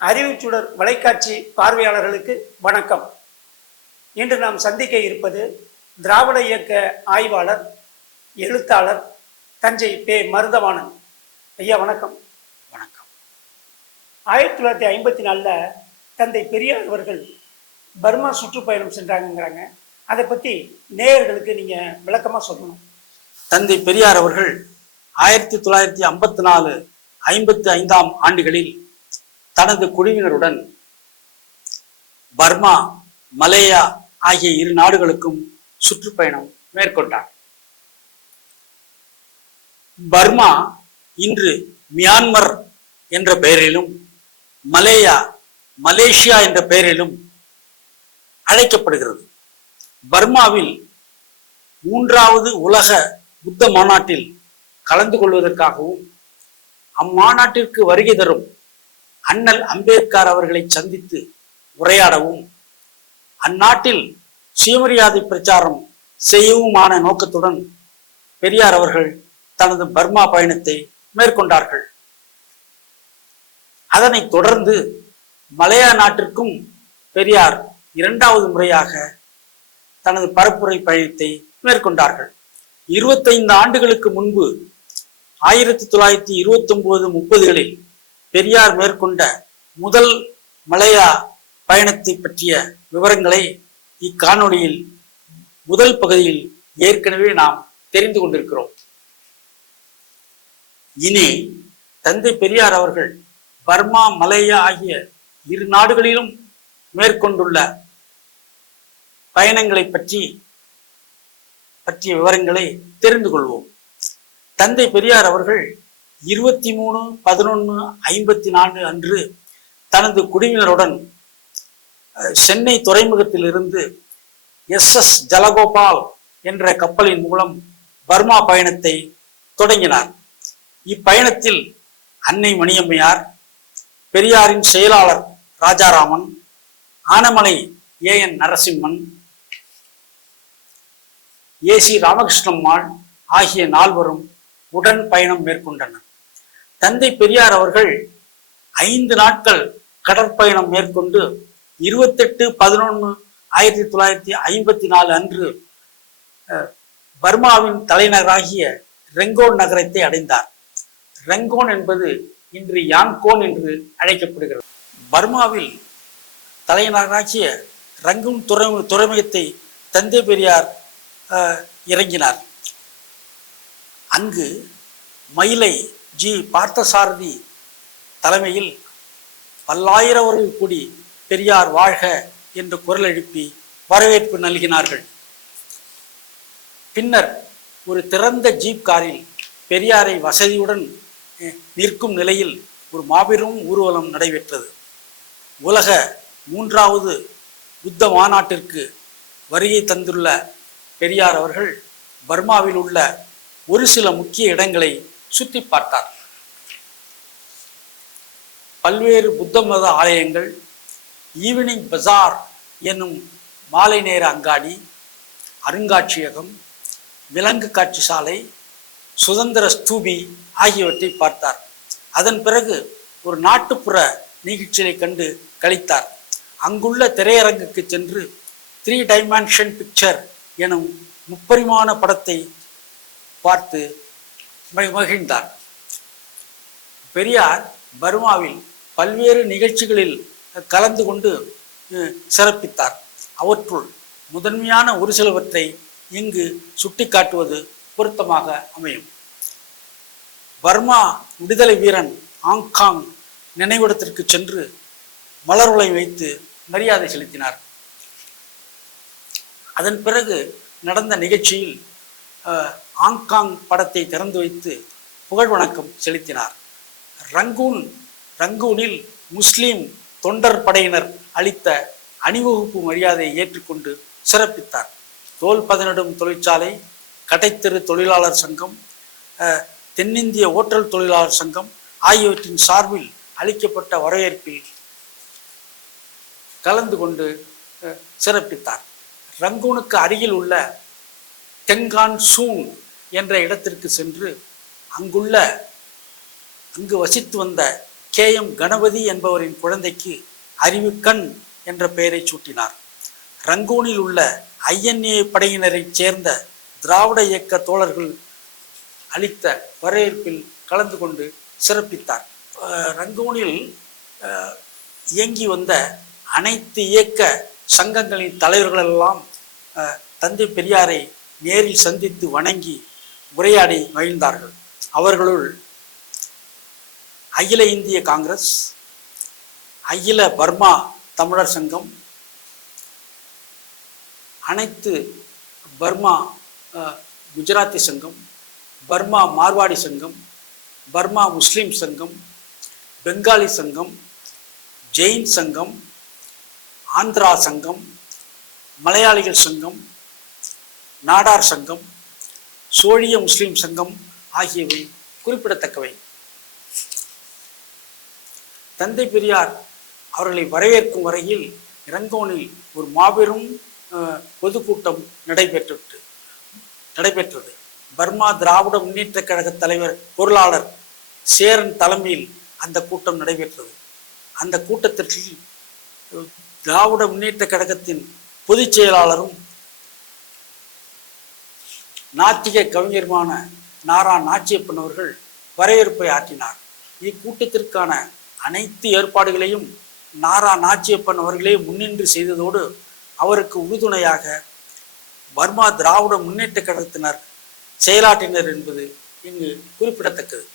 அறிவுச்சுடர் வலைக்காட்சி பார்வையாளர்களுக்கு வணக்கம். இன்று நாம் சந்திக்க இருப்பது திராவிட இயக்க ஆய்வாளர், எழுத்தாளர் தஞ்சை பே. மருதவாணன் ஐயா. வணக்கம். வணக்கம். 1954 தந்தை பெரியார் அவர்கள் பர்மா சுற்றுப்பயணம் சென்றாங்கிறாங்க. அதை பற்றி நேயர்களுக்கு நீங்கள் விளக்கமாக சொல்லணும். தந்தை பெரியார் அவர்கள் 1954-55 ஆண்டுகளில் தனது குழுவினருடன் பர்மா, மலேயா ஆகிய இரு நாடுகளுக்கும் சுற்றுப்பயணம் மேற்கொண்டார். பர்மா இன்று மியான்மர் என்ற பெயரிலும், மலேயா மலேசியா என்ற பெயரிலும் அழைக்கப்படுகிறது. பர்மாவில் 3வது உலக புத்த மாநாட்டில் கலந்து கொள்வதற்காகவும் அம்மாநாட்டிற்கு வருகை தரும் அண்ணல் அம்பேத்கர் அவர்களை சந்தித்து உரையாடவும், அந்நாட்டில் சுயமரியாதை பிரச்சாரம் செய்யவுமான நோக்கத்துடன் பெரியார் அவர்கள் தனது பர்மா பயணத்தை மேற்கொண்டார்கள். அதனைத் தொடர்ந்து மலேயா நாட்டிற்கும் பெரியார் 2வது முறையாக தனது பரப்புரை பயணத்தை மேற்கொண்டார்கள். 25 ஆண்டுகளுக்கு முன்பு 1929-30களில் பெரியார் மேற்கொண்ட முதல் மலேயா பயணத்தை பற்றிய விவரங்களை இக்காணொளியில் முதல் பகுதியில் ஏற்கனவே நாம் தெரிந்து கொண்டிருக்கிறோம். இனி தந்தை பெரியார் அவர்கள் பர்மா, மலேயா ஆகிய இரு நாடுகளிலும் மேற்கொண்டுள்ள பயணங்களை பற்றிய விவரங்களை தெரிந்து கொள்வோம். தந்தை பெரியார் அவர்கள் 23/11/54 அன்று தனது குழுவினருடன் சென்னை துறைமுகத்திலிருந்து SS ஜலகோபால் என்ற கப்பலின் மூலம் பர்மா பயணத்தை தொடங்கினார். இப்பயணத்தில் அன்னை மணியம்மையார், பெரியாரின் செயலாளர் ராஜாராமன், ஆனமலை AN நரசிம்மன், AC ராமகிருஷ்ணம்மாள் ஆகிய 4வரும் உடன் பயணம் மேற்கொண்டனர். தந்தை பெரியார் அவர்கள் 5 நாட்கள் கடற்பயணம் மேற்கொண்டு 28/11/1954 அன்று பர்மாவின் தலைநகராகிய ரெங்கோன் நகரத்தை அடைந்தார். ரெங்கோன் என்பது இன்று யாங்கோன் என்று அழைக்கப்படுகிறது. பர்மாவில் தலைநகராகிய ரங்கூன் துறைமுகத்தை தந்தை பெரியார் இறங்கினார். அங்கு மயிலை ஜி. பார்த்தசாரதி தலைமையில் பல்லாயிரவர்கள் கூடி பெரியார் வாழ்க என்று குரல் எழுப்பி வரவேற்பு நல்கினார்கள். பின்னர் ஒரு திறந்த ஜீப் காரில் பெரியாரை வசதியுடன் நிற்கும் நிலையில் ஒரு மாபெரும் ஊர்வலம் நடைபெற்றது. உலக 3வது புத்த மாநாட்டிற்கு வருகை தந்துள்ள பெரியார் அவர்கள் பர்மாவில் உள்ள ஒரு சில முக்கிய இடங்களை சுற்றி பார்த்தார். பல்வேறு புத்த மத ஆலயங்கள், ஈவினிங் பஜார் என்னும் மாலை நேர அங்காடி, அருங்காட்சியகம், விலங்கு காட்சி சாலை, சுதந்திர ஸ்தூபி ஆகியவற்றை பார்த்தார். அதன் பிறகு ஒரு நாட்டுப்புற நிகழ்ச்சியை கண்டு கழித்தார். அங்குள்ள திரையரங்குக்கு சென்று 3 டைமென்ஷன் பிக்சர் எனும் முப்பரிமாண படத்தை பார்த்து மகிழ்ந்தார். பெரியார் பர்மாவில் பல்வேறு நிகழ்ச்சிகளில் கலந்து கொண்டு சிறப்பித்தார். அவற்றுள் முதன்மையான ஒரு சிலவற்றை இங்கு சுட்டிக்காட்டுவது பொருத்தமாக அமையும். பர்மா விடுதலை வீரன் ஆங்காங் நினைவிடத்திற்கு சென்று மலர்வளை வைத்து மரியாதை செலுத்தினார். அதன் பிறகு நடந்த நிகழ்ச்சியில் ஆங்காங் படத்தை திறந்து வைத்து புகழ் வணக்கம் செலுத்தினார். ரங்கூனில் முஸ்லீம் தொண்டர் படையினர் அளித்த அணிவகுப்பு மரியாதையை ஏற்றுக்கொண்டு சிறப்பித்தார். தோல் பதனிடும் தொழிற்சாலை, கடைத்தெரு தொழிலாளர் சங்கம், தென்னிந்திய ஓட்டல் தொழிலாளர் சங்கம் ஆகியவற்றின் சார்பில் அளிக்கப்பட்ட வரவேற்பில் கலந்து கொண்டு சிறப்பித்தார். ரங்கூனுக்கு அருகில் உள்ள தெங்கான் சூன் என்ற இடத்திற்கு சென்று அங்கு வசித்து வந்த எம் கணபதி என்பவரின் குழந்தைக்கு அறிவுக்கண் என்ற பெயரை சூட்டினார். ரங்கூனில் உள்ள INA படையினரைச் சேர்ந்த திராவிட இயக்க தோழர்கள் அளித்த வரவேற்பில் கலந்து கொண்டு சிறப்பித்தார். ரங்கூனில் இயங்கி வந்த அனைத்து இயக்க சங்கங்களின் தலைவர்களெல்லாம் தந்தை பெரியாரை நேரில் சந்தித்து வணங்கி உரையாடி மகிழ்ந்தார்கள். அவர்களுள் அகில இந்திய காங்கிரஸ், அகில பர்மா தமிழர் சங்கம், அனைத்து பர்மா குஜராத்தி சங்கம், பர்மா மார்வாடி சங்கம், பர்மா முஸ்லீம் சங்கம், பெங்காலி சங்கம், ஜெயின் சங்கம், ஆந்திரா சங்கம், மலையாளிகள் சங்கம், நாடார் சங்கம், சோழிய முஸ்லீம் சங்கம் ஆகியவை குறிப்பிடத்தக்கவை. தந்தை பெரியார் அவர்களை வரவேற்கும் வரையில் இரங்கோனில் ஒரு மாபெரும் பொதுக்கூட்டம் நடைபெற்றது. பர்மா திராவிட முன்னேற்ற கழக தலைவர் பொருளாளர் சேரன் தலைமையில் அந்த கூட்டம் நடைபெற்றது. அந்த கூட்டத்திற்கு திராவிட முன்னேற்ற கழகத்தின் பொதுச் செயலாளரும் நாத்திக கவிஞருமான நாரா நாச்சியப்பன் அவர்கள் வரவேற்பை ஆற்றினார். இக்கூட்டத்திற்கான அனைத்து ஏற்பாடுகளையும் நாரா நாச்சியப்பன் அவர்களே முன்னின்று செய்ததோடு அவருக்கு உறுதுணையாக பர்மா திராவிட முன்னேற்ற கழகத்தினர் செயலாற்றினர் என்பது இங்கு குறிப்பிடத்தக்கது.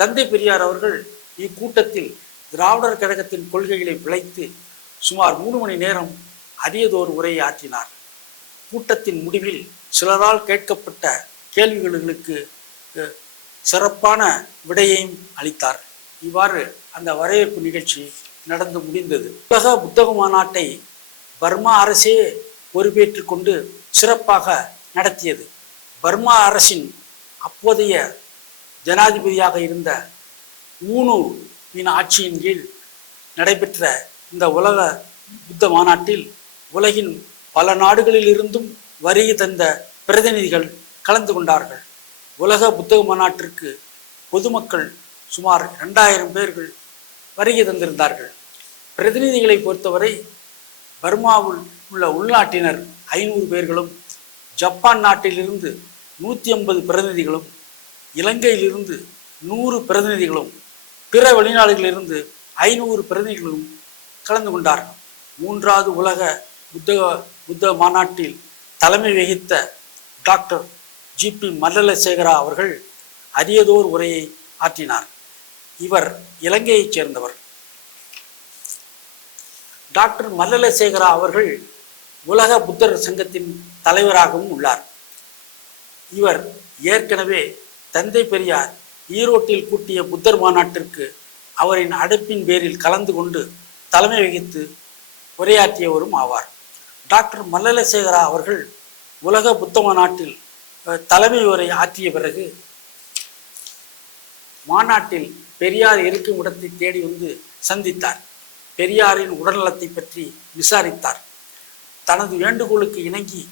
தந்தை பெரியார் அவர்கள் இக்கூட்டத்தில் திராவிடர் கழகத்தின் கொள்கைகளை விளைத்து சுமார் 3 மணி நேரம் அரியதோர் உரையை ஆற்றினார். கூட்டத்தின் முடிவில் சிலரால் கேட்கப்பட்ட கேள்விகளுக்கு சிறப்பான விடையையும் அளித்தார். இவ்வாறு அந்த வரவேற்பு நிகழ்ச்சி நடந்து முடிந்தது. உலக புத்தக மாநாட்டை பர்மா அரசே பொறுப்பேற்று கொண்டு சிறப்பாக நடத்தியது. பர்மா அரசின் அப்போதைய ஜனாதிபதியாக இருந்த ஊனுவின் ஆட்சியின் கீழ் நடைபெற்ற இந்த உலக புத்த மாநாட்டில் உலகின் பல நாடுகளில் இருந்தும் வருகை தந்த பிரதிநிதிகள் கலந்து கொண்டார்கள். உலக புத்தக மாநாட்டிற்கு பொதுமக்கள் சுமார் 2000 பேர்கள் வருகை தந்திருந்தார்கள். பிரதிநிதிகளை பொறுத்தவரை பர்மாவில் உள்ள உள்நாட்டினர் 500 பேர்களும், ஜப்பான் நாட்டிலிருந்து 150 பிரதிநிதிகளும், இலங்கையிலிருந்து 100 பிரதிநிதிகளும், பிற வெளிநாடுகளிலிருந்து 500 பிரதிநிதிகளும் கலந்து கொண்டார்கள். 3வது உலக புத்த மாநாட்டில் தலைமை வகித்த டாக்டர் GP மல்லலசேகரா அவர்கள் அரியதோர் உரையை ஆற்றினார். இவர் இலங்கையைச் சேர்ந்தவர். டாக்டர் மல்லலசேகரா அவர்கள் உலக புத்தர் சங்கத்தின் தலைவராகவும் உள்ளார். இவர் ஏற்கனவே தந்தை பெரியார் ஈரோட்டில் கூட்டிய புத்தர் மாநாட்டிற்கு அவரின் அழைப்பின் பேரில் கலந்து கொண்டு தலைமை வகித்து உரையாற்றியவரும் ஆவார். டாக்டர் மல்லலசேகரா அவர்கள் உலக புத்த மாநாட்டில் தலைமை உரை ஆற்றிய பிறகு மாநாட்டில் பெரியார் இருக்கும் இடத்தை தேடி வந்து சந்தித்தார். பெரியாரின் உடல்நலத்தை பற்றி விசாரித்தார். தனது வேண்டுகோளுக்கு இணங்கி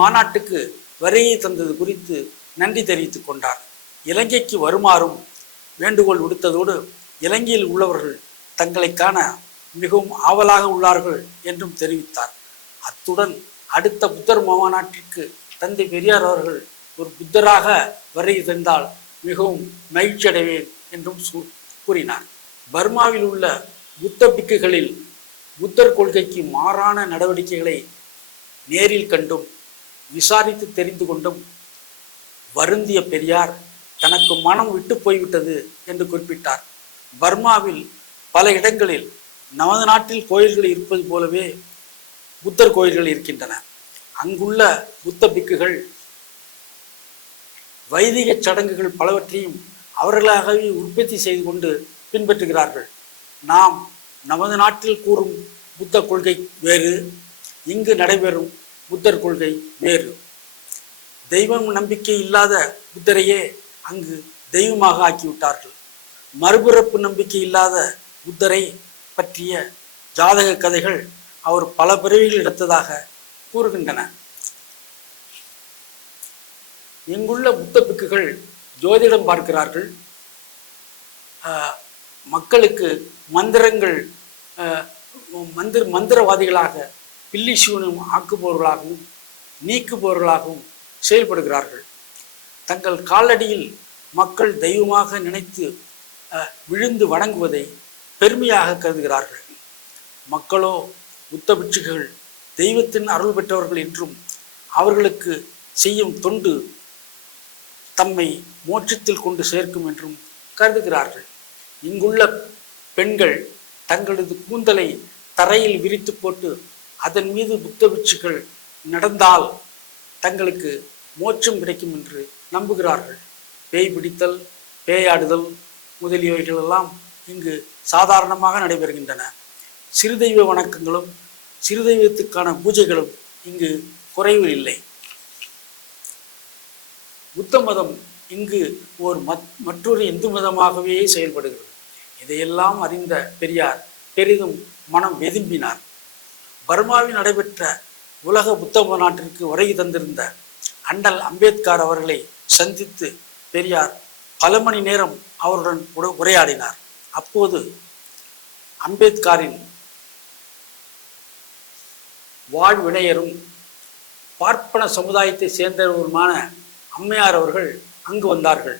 மாநாட்டுக்கு வருகை தந்தது குறித்து நன்றி தெரிவித்துக் கொண்டார். இலங்கைக்கு வருமாறும் வேண்டுகோள் விடுத்ததோடு இலங்கையில் உள்ளவர்கள் தங்களை காண மிகவும் ஆவலாக உள்ளார்கள் என்றும் தெரிவித்தார். அத்துடன் அடுத்த புத்தர் மாநாட்டிற்கு தந்தை பெரியார் அவர்கள் ஒரு புத்தராக வருகை தந்தால் மிகவும் மகிழ்ச்சி அடைவேன் என்றும் கூறினார். பர்மாவில் உள்ள புத்த பிக்குகளில் புத்தர் கொள்கைக்கு மாறான நடவடிக்கைகளை நேரில் கண்டும் விசாரித்து தெரிந்து கொண்டும் வருந்திய பெரியார் தனக்கு மனம் விட்டு போய்விட்டது என்று குறிப்பிட்டார். பர்மாவில் பல இடங்களில் நமது நாட்டில் கோயில்கள் இருப்பது போலவே புத்தர் கோயில்கள் இருக்கின்றன. அங்குள்ள புத்த பிக்குகள் வைதிக சடங்குகள் பலவற்றையும் அவர்களாகவே உற்பத்தி செய்து கொண்டு பின்பற்றுகிறார்கள். நாம் நமது நாட்டில் கூறும் புத்த கொள்கை வேறு, இங்கு நடைபெறும் புத்தர் கொள்கை வேறு. தெய்வம் நம்பிக்கை இல்லாத புத்தரையே அங்கு தெய்வமாக ஆக்கிவிட்டார்கள். மறுபிறப்பு நம்பிக்கை இல்லாத புத்தரை பற்றிய ஜாதக கதைகள் அவர் பல பிறவிகள் எடுத்ததாக கூறுகின்றன. இங்குள்ள புத்த பிக்குகள் ஜோதிடம் பார்க்கிறார்கள். மக்களுக்கு மந்திரங்கள் மந்திரவாதிகளாக பில்லி சூனியம் ஆக்குபவர்களாகவும் நீக்குபவர்களாகவும் செயல்படுகிறார்கள். தங்கள் காலடியில் மக்கள் தெய்வமாக நினைத்து விழுந்து வணங்குவதை பெருமையாக கருதுகிறார்கள். மக்களோ புத்த பிட்சுகள் தெய்வத்தின் அருள் பெற்றவர்கள் என்றும் அவர்களுக்கு செய்யும் தொண்டு தம்மை மோட்சத்தில் கொண்டு சேர்க்கும் என்றும் கருதுகிறார்கள். இங்குள்ள பெண்கள் தங்களது கூந்தலை தரையில் விரித்து போட்டு அதன் மீது புத்த பிட்சுகள் நடந்தால் தங்களுக்கு மோட்சம் கிடைக்கும் என்று நம்புகிறார்கள். பேய் பிடித்தல், பேயாடுதல் முதலியவைகள் எல்லாம் இங்கு சாதாரணமாக நடைபெறுகின்றன. சிறுதெய்வ வணக்கங்களும் சிறுதெய்வத்துக்கான பூஜைகளும் இங்கு குறைவு இல்லை. புத்த மதம் இங்கு மற்றொரு இந்து மதமாகவே செயல்படுகிறது. இதையெல்லாம் அறிந்த பெரியார் பெரிதும் மனம் வெதும்பினார். பர்மாவில் நடைபெற்ற உலக புத்த மாநாட்டிற்கு வருகை தந்திருந்த அண்ணல் அம்பேத்கர் அவர்களை சந்தித்து பெரியார் பல மணி நேரம் அவருடன் உரையாடினார். அப்போது அம்பேத்கரின் வாழ்வினையரும் பார்ப்பன சமுதாயத்தை சேர்ந்தவருமான அம்மையார் அவர்கள் அங்கு வந்தார்கள்.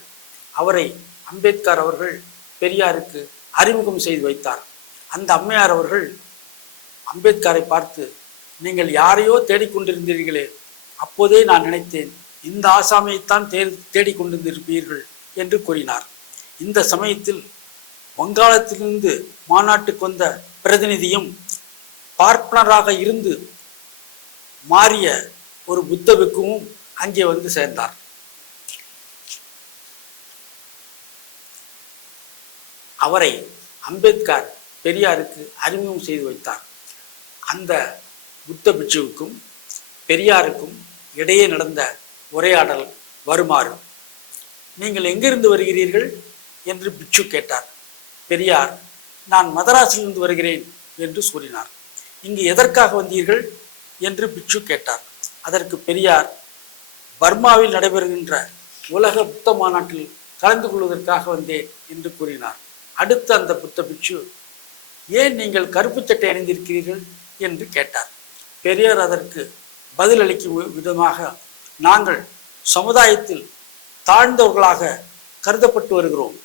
அவரை அம்பேத்கர் அவர்கள் பெரியாருக்கு அறிமுகம் செய்து வைத்தார். அந்த அம்மையார் அவர்கள் அம்பேத்கரை பார்த்து, நீங்கள் யாரையோ தேடிக்கொண்டிருந்தீர்களே, அப்போதே நான் நினைத்தேன் இந்த ஆசாமியைத்தான் தேடிக்கொண்டிருப்பீர்கள் என்று கூறினார். இந்த சமயத்தில் வங்காளத்திலிருந்து மாநாட்டுக்கு வந்த பிரதிநிதியும் பார்ப்பனராக இருந்து மாறிய ஒரு புத்த பிக்குவும் அங்கே வந்து சேர்ந்தார். அவரை அம்பேத்கர் பெரியாருக்கு அறிமுகம் செய்து வைத்தார். அந்த புத்த பிட்சுவுக்கும் பெரியாருக்கும் இடையே நடந்த உரையாடல் வருமாறு, நீங்கள் எங்கிருந்து வருகிறீர்கள் என்று பிட்சு கேட்டார். பெரியார், நான் மதராஸிலிருந்து வருகிறேன் என்று கூறினார். இங்கு எதற்காக வந்தீர்கள் என்று பிட்சு கேட்டார். அதற்கு பெரியார், பர்மாவில் நடைபெறுகின்ற உலக புத்த மாநாட்டில் கலந்து கொள்வதற்காக வந்தேன் என்று கூறினார். அடுத்து அந்த புத்த பிட்சு, ஏன் நீங்கள் கருப்பு சட்டை அணிந்திருக்கிறீர்கள் என்று கேட்டார். பெரியார் அதற்கு பதிலளிக்கும் விதமாக, நாங்கள் சமுதாயத்தில் தாழ்ந்தவர்களாக கருதப்பட்டு வருகிறோம்.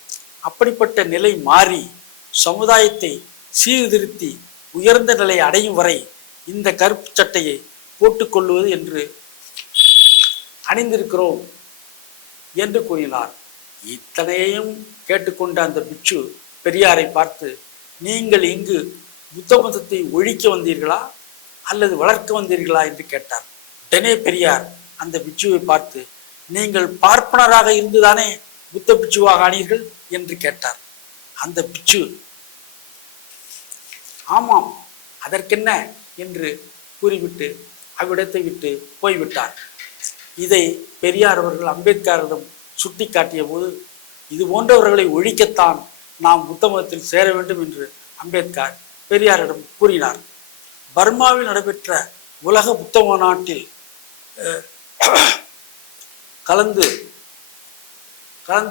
அப்படிப்பட்ட நிலை மாறி சமுதாயத்தை சீர்திருத்தி உயர்ந்த நிலை அடையும் வரை இந்த கருப்பு சட்டையை போட்டுக்கொள்வது என்று அணிந்திருக்கிறோம் என்று கூறினார். இத்தனையையும் கேட்டுக்கொண்ட அந்த பிட்சு பெரியாரை பார்த்து, நீங்கள் இங்கு புத்த மதத்தை ஒழிக்க வந்தீர்களா அல்லது வளர்க்க வந்தீர்களா என்று கேட்டார். உடனே பெரியார் அந்த பிட்சுவை பார்த்து, நீங்கள் பார்ப்பனராக இருந்துதானே புத்த பிட்சுவாக ஆனீர்கள் என்று கேட்டார். அந்த பிட்சு, ஆமாம், அதற்கென்ன என்று கூறிவிட்டு அவ்விடத்தை விட்டு போய்விட்டார். இதை பெரியார் அவர்கள் அம்பேத்கரிடம் சுட்டி காட்டிய போது, இது போன்றவர்களை ஒழிக்கத்தான் நாம் புத்த மதத்தில் சேர வேண்டும் என்று அம்பேத்கர் பெரியாரிடம் கூறினார். பர்மாவில் நடைபெற்ற உலக புத்த மாநாட்டில் கலந்து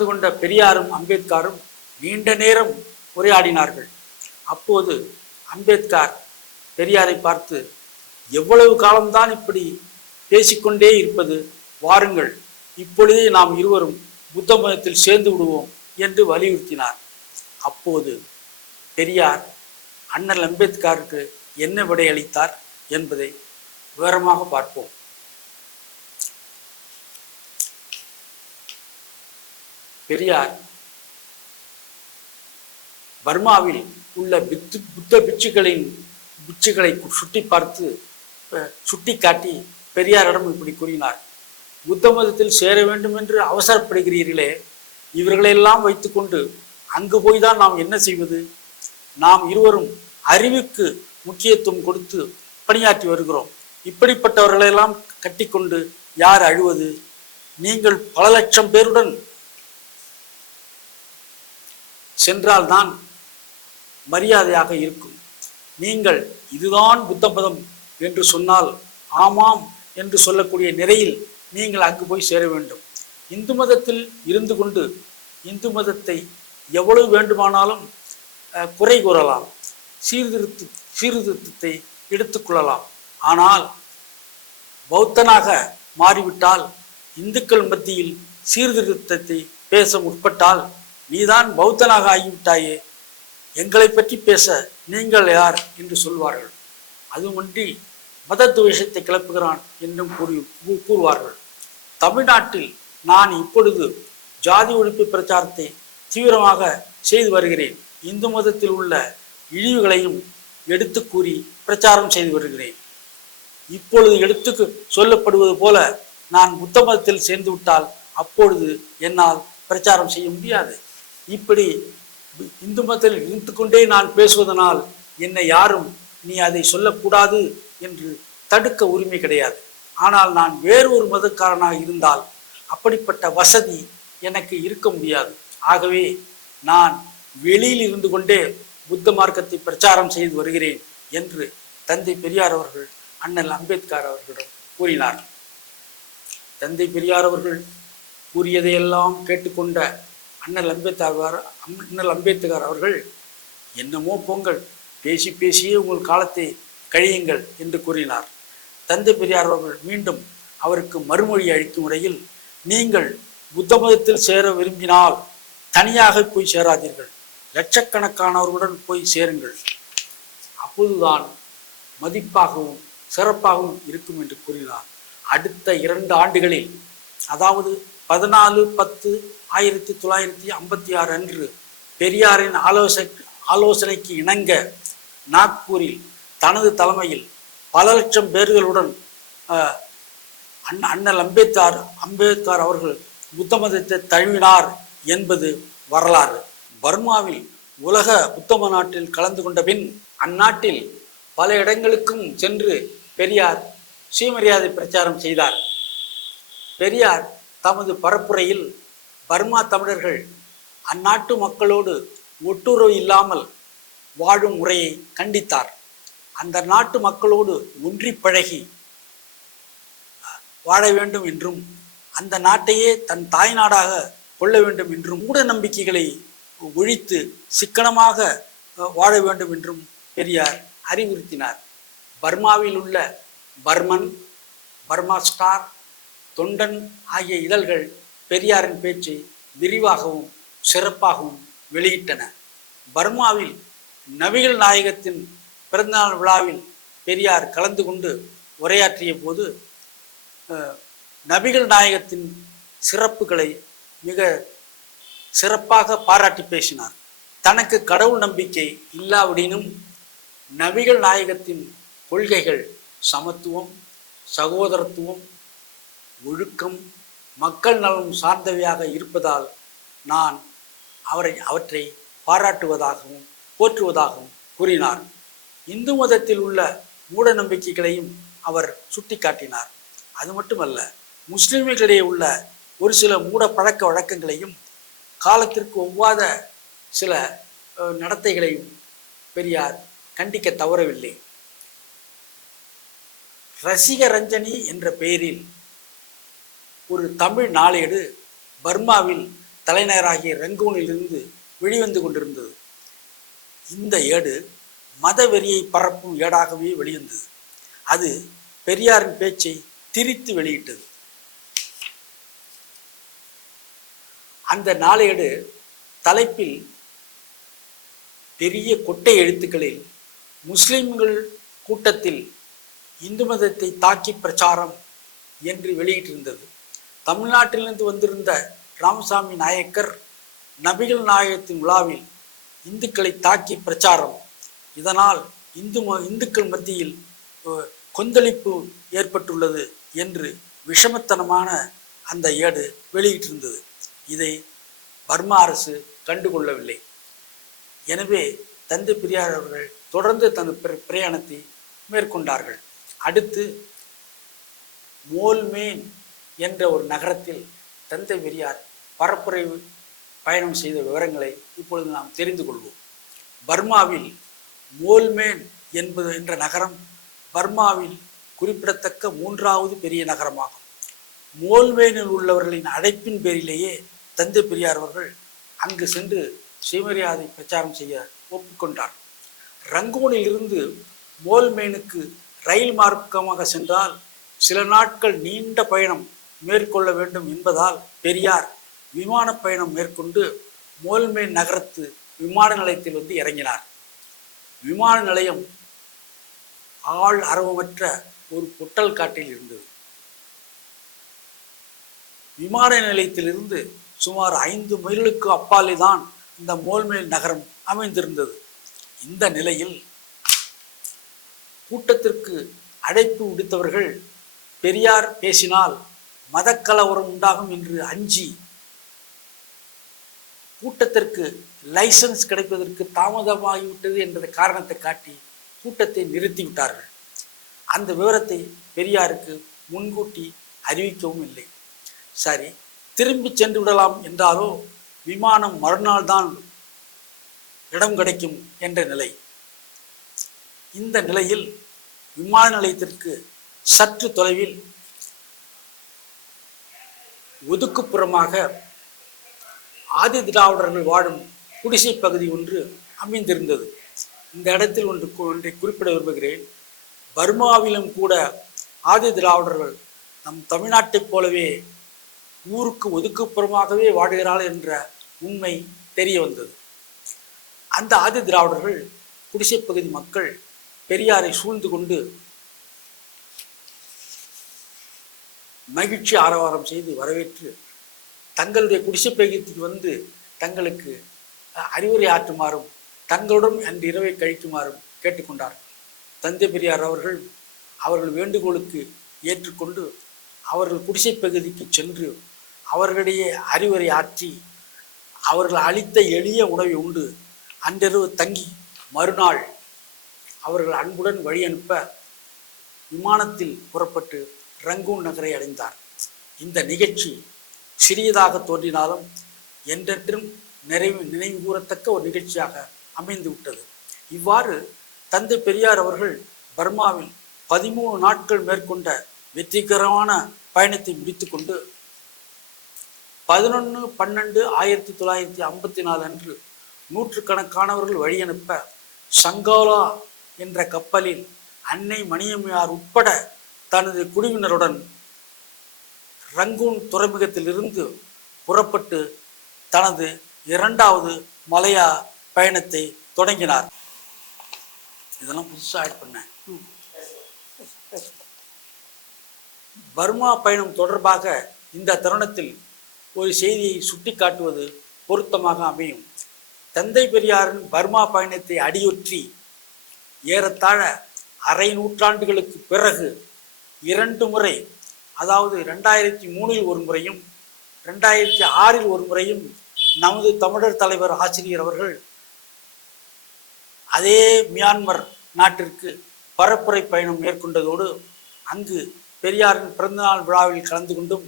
கொண்ட பெரியாரும் அம்பேத்கரும் நீண்ட நேரம் உரையாடினார்கள். அப்போது அம்பேத்கர் பெரியாரை பார்த்து, எவ்வளவு காலம்தான் இப்படி பேசிக்கொண்டே இருப்பது, வாருங்கள், இப்பொழுதே நாம் இருவரும் புத்த மதத்தில் சேர்ந்து விடுவோம் என்று வலியுறுத்தினார். அப்போது பெரியார் அண்ணல் அம்பேத்கருக்கு என்ன விடையளித்தார் என்பதை விவரமாக பார்ப்போம். பெரியார் பர்மாவில் உள்ள புத்த பிட்சுகளை சுட்டி காட்டி பெரியாரிடம் இப்படி கூறினார். புத்த மதத்தில் சேர வேண்டும் என்று அவசரப்படுகிறீர்களே, இவர்களெல்லாம் வைத்துக்கொண்டு அங்கு போய் தான் நாம் என்ன செய்வது? நாம் இருவரும் அறிவுக்கு முக்கியத்துவம் கொடுத்து பணியாற்றி வருகிறோம். இப்படிப்பட்டவர்களெல்லாம் கட்டிக்கொண்டு யார் அழுவது? நீங்கள் பல லட்சம் பேருடன் சென்றால்தான் மரியாதையாக இருக்கும். நீங்கள் இதுதான் புத்த மதம் என்று சொன்னால் ஆமாம் என்று சொல்லக்கூடிய நிலையில் நீங்கள் அங்கு போய் சேர வேண்டும். இந்து மதத்தில் இருந்து கொண்டு இந்து மதத்தை எவ்வளவு வேண்டுமானாலும் குறை கூறலாம், சீர்திருத்தத்தை எடுத்துக்கொள்ளலாம். ஆனால் பௌத்தனாக மாறிவிட்டால், இந்துக்கள் மத்தியில் சீர்திருத்தத்தை பேச முற்பட்டால், நீதான் பௌத்தனாக ஆகிவிட்டாயே, எங்களை பற்றி பேச நீங்கள் யார் என்று சொல்வார்கள். அதுமன்றி மத துவேஷத்தை கிளப்புகிறான் என்றும் கூறுவார்கள். தமிழ்நாட்டில் நான் இப்பொழுது ஜாதி ஒழிப்பு பிரச்சாரத்தை தீவிரமாக செய்து வருகிறேன். இந்து மதத்தில் உள்ள இழிவுகளையும் எடுத்து கூறி பிரச்சாரம் செய்து வருகிறேன். இப்பொழுது எடுத்து சொல்லப்படுவது போல நான் புத்த மதத்தில் சேர்ந்து விட்டால் அப்பொழுது என்னால் பிரச்சாரம் செய்ய முடியாது. இப்படி இந்து மதத்தில் இருந்து கொண்டே நான் பேசுவதனால் என்னை யாரும் நீ அதை சொல்லக்கூடாது என்று தடுக்க உரிமை கிடையாது. ஆனால் நான் வேறு ஒரு மதக்காரனாக இருந்தால் அப்படிப்பட்ட வசதி எனக்கு இருக்க முடியாது. ஆகவே நான் வெளியில் இருந்து கொண்டே புத்த மார்க்கத்தை பிரச்சாரம் செய்து வருகிறேன் என்று தந்தை பெரியார் அவர்கள் அண்ணல் அம்பேத்கர் அவர்களிடம் கூறினார். தந்தை பெரியார் அவர்கள் கூறியதையெல்லாம் கேட்டுக்கொண்ட அண்ணல் அம்பேத்கர் அவர்கள், என்னமோ பொங்கல், பேசி பேசியே உங்கள் காலத்தை கழியுங்கள் என்று கூறினார். தந்தை பெரியார் அவர்கள் மீண்டும் அவருக்கு மறுமொழி அளிக்கும் முறையில், நீங்கள் புத்த மதத்தில் சேர விரும்பினால் தனியாக போய் சேராதீர்கள், லட்சக்கணக்கானவர்களுடன் போய் சேருங்கள், அப்போதுதான் மதிப்பாகவும் சிறப்பாகவும் இருக்கும் என்று கூறினார். அடுத்த 2 ஆண்டுகளில், அதாவது 14/10/1956 அன்று பெரியாரின் ஆலோசனைக்கு இணங்க நாக்பூரில் தனது தலைமையில் பல லட்சம் பேர்களுடன் அண்ணல் அம்பேத்கர் அவர்கள் புத்த மதத்தை தழுவினார் என்பது வரலாறு. பர்மாவில் உலக புத்த மாநாட்டில் கலந்து கொண்ட பின் அந்நாட்டில் பல இடங்களுக்கும் சென்று பெரியார் சுயமரியாதை பிரச்சாரம் செய்தார். பெரியார் தமது பரப்புரையில் பர்மா தமிழர்கள் அந்நாட்டு மக்களோடு ஒட்டுறவு இல்லாமல் வாழும் முறையை கண்டித்தார். அந்த நாட்டு மக்களோடு ஒன்றி பழகி வாழ வேண்டும் என்றும், அந்த நாட்டையே தன் தாய் நாடாக கொள்ள வேண்டும் என்றும், மூட நம்பிக்கைகளை ஒழித்து சிக்கனமாக வாழ வேண்டும் என்றும் பெரியார் அறிவுறுத்தினார். பர்மாவில் உள்ள பர்மன், பர்மா ஸ்டார், தொண்டன் ஆகிய இதழ்கள் பெரியாரின் பேச்சை விரிவாகவும் சிறப்பாகவும் வெளியிட்டன. பர்மாவில் நபிகள் நாயகத்தின் பிறந்தநாள் விழாவில் பெரியார் கலந்து கொண்டு உரையாற்றிய போது நபிகள் நாயகத்தின் சிறப்புகளை மிக சிறப்பாக பாராட்டி பேசினார். தனக்கு கடவுள் நம்பிக்கை இல்லாவிடினும் நபிகள் நாயகத்தின் கொள்கைகள் சமத்துவம், சகோதரத்துவம், ஒழுக்கம், மக்கள் நலம் சார்ந்தவையாக இருப்பதால் நான் அவற்றை பாராட்டுவதாகவும் போற்றுவதாகவும் கூறினார். இந்து மதத்தில் உள்ள மூட நம்பிக்கைகளையும் அவர் சுட்டிக்காட்டினார். அது மட்டுமல்ல, முஸ்லிம்களிடையே உள்ள ஒரு சில மூட பழக்க வழக்கங்களையும் காலத்திற்கு ஒவ்வாத சில நடத்தைகளையும் பெரியார் கண்டிக்க தவறவில்லை. ரசிக ரஞ்சனி என்ற பெயரில் ஒரு தமிழ் நாளேடு பர்மாவில் தலைநகராகிய ரங்கூனிலிருந்து வெளிவந்து கொண்டிருந்தது. இந்த ஏடு மதவெறியை பரப்பும் ஏடாகவே வெளிவந்தது. அது பெரியாரின் பேச்சை திரித்து வெளியிட்டது. அந்த நாளேடு தலைப்பில் பெரிய கொட்டை எழுத்துக்களில் முஸ்லிம்கள் கூட்டத்தில் இந்து மதத்தை தாக்கி பிரச்சாரம் என்று வெளியிட்டிருந்தது. தமிழ்நாட்டிலிருந்து வந்திருந்த ராமசாமி நாயக்கர் நபிகள் நாயகத்தின் விழாவில் இந்துக்களை தாக்கி பிரச்சாரம், இதனால் இந்துக்கள் மத்தியில் கொந்தளிப்பு ஏற்பட்டுள்ளது என்று விஷமத்தனமான அந்த ஏடு வெளியிட்டிருந்தது. இதை பர்மா அரசு கண்டுகொள்ளவில்லை. எனவே தந்தை பெரியார் அவர்கள் தொடர்ந்து தனது பிரயாணத்தை மேற்கொண்டார்கள். அடுத்து மோல்மேன் என்ற ஒரு நகரத்தில் தந்தை பெரியார் பரப்புரை பயணம் செய்த விவரங்களை இப்பொழுது நாம் தெரிந்து கொள்வோம். பர்மாவில் மோல்மேன் என்ற நகரம் பர்மாவில் குறிப்பிடத்தக்க 3வது பெரிய நகரமாகும். மோல்மேனில் உள்ளவர்களின் அழைப்பின் பேரிலேயே தந்தை பெரியார் அவர்கள் அங்கு சென்று சுயமரியாதை பிரச்சாரம் செய்ய ஒப்புக்கொண்டார். ரங்கூனில் இருந்து மோல்மேனுக்கு ரயில் மார்க்கமாக சென்றால் சில நாட்கள் நீண்ட பயணம் மேற்கொள்ள வேண்டும் என்பதால் பெரியார் விமான பயணம் மேற்கொண்டு மோல்மேன் நகரத்து விமான நிலையத்தில் வந்து இறங்கினார். விமான நிலையம் ஆள் அரவமற்ற ஒரு பொட்டல் காட்டில் இருந்தது. விமான நிலையத்திலிருந்து சுமார் 5 மைல்களுக்கு அப்பாலே தான் இந்த மோல்மேன் நகரம் அமைந்திருந்தது. இந்த நிலையில் கூட்டத்திற்கு அழைப்பு விடுத்தவர்கள் பெரியார் பேசினால் மதக்கலவரம் உண்டாகும் என்று அஞ்சி கூட்டத்திற்கு லைசன்ஸ் கிடைப்பதற்கு தாமதமாகிவிட்டது என்ற காரணத்தை காட்டி கூட்டத்தை நிறுத்திவிட்டார்கள். அந்த விவரத்தை பெரியாருக்கு முன்கூட்டி அறிவிக்கவும் இல்லை. சரி, திரும்பி சென்று விடலாம் என்றாலோ விமானம் மறுநாள் தான் இடம் கிடைக்கும் என்ற நிலை. இந்த நிலையில் விமான நிலையத்திற்கு சற்று தொலைவில் ஒதுக்குப்புறமாக ஆதி திராவிடர்கள் வாழும் குடிசை பகுதி ஒன்று அமைந்திருந்தது. இந்த இடத்தில் ஒன்றை குறிப்பிட விரும்புகிறேன். பர்மாவிலும் கூட ஆதி திராவிடர்கள் நம் தமிழ்நாட்டைப் போலவே ஊருக்கு ஒதுக்குப்புறமாகவே வாடுகிறார்கள் என்ற உண்மை தெரிய வந்தது. அந்த ஆதி திராவிடர்கள் குடிசை பகுதி மக்கள் பெரியாரை சூழ்ந்து கொண்டு மகிழ்ச்சி ஆரவாரம் செய்து வரவேற்று தங்களுடைய குடிசை பகுதிக்கு வந்து தங்களுக்கு அறிவுரை ஆற்றுமாறும் தங்களுடன் அன்று இரவை கழிக்குமாறும் கேட்டுக்கொண்டார்கள். தந்தை பெரியார் அவர்கள் வேண்டுகோளுக்கு ஏற்றுக்கொண்டு அவர்கள் குடிசை பகுதிக்கு சென்று அவர்களிடையே அறிவுரை ஆற்றி அவர்கள் அளித்த எளிய உணவை உண்டு அன்றிரவு தங்கி மறுநாள் அவர்கள் அன்புடன் வழி அனுப்ப விமானத்தில் புறப்பட்டு ரங்கூன் நகரை அடைந்தார். இந்த நிகழ்ச்சி சிறியதாக தோன்றினாலும் என்றென்றும் நினைவு கூறத்தக்க ஒரு நிகழ்ச்சியாக அமைந்து விட்டது. இவ்வாறு தந்தை பெரியார் அவர்கள் பர்மாவில் 13 நாட்கள் மேற்கொண்ட வெற்றிகரமான பயணத்தை முடித்துக்கொண்டு 11/12/1954 அன்று நூற்றுக்கணக்கானவர்கள் வழி அனுப்ப சங்கோலா என்ற கப்பலில் அன்னை மணியம்மையார் உட்பட தனது குழுவினருடன் ரங்கூன் துறைமுகத்திலிருந்து புறப்பட்டு தனது 2வது மலையா பயணத்தை தொடங்கினார். இதெல்லாம் புதுசாக ஆட் பண்ணேன். பர்மா பயணம் தொடர்பாக இந்த தருணத்தில் ஒரு செய்தியை சுட்டி காட்டுவது பொருத்தமாக அமையும். தந்தை பெரியாரின் பர்மா பயணத்தை அடியொற்றி ஏறத்தாழ அரை நூற்றாண்டுகளுக்கு பிறகு 2 முறை, அதாவது 2003 ஒரு முறையும் 2006 ஒரு முறையும் நமது தமிழர் தலைவர் ஆசிரியர் அவர்கள் அதே மியான்மர் நாட்டிற்கு பரப்புரை பயணம் மேற்கொண்டதோடு அங்கு பெரியாரின் பிறந்தநாள் விழாவில் கலந்து கொண்டும்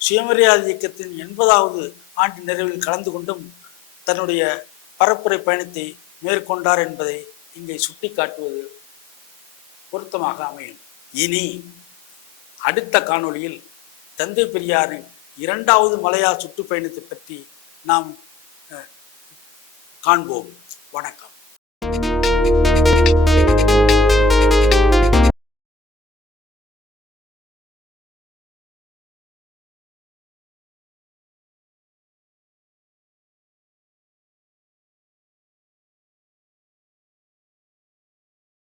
சுயமரியாதை இயக்கத்தின் 80வது ஆண்டு நிறைவில் கலந்து கொண்டும் தன்னுடைய பரப்புரை பயணத்தை மேற்கொண்டார் என்பதை இங்கே சுட்டி காட்டுவது பொருத்தமாக அமையும். இனி அடுத்த காணொளியில் தந்தை பெரியாரின் 2வது மலையா சுற்றுப்பயணத்தை பற்றி நாம் காண்போம். வணக்கம்.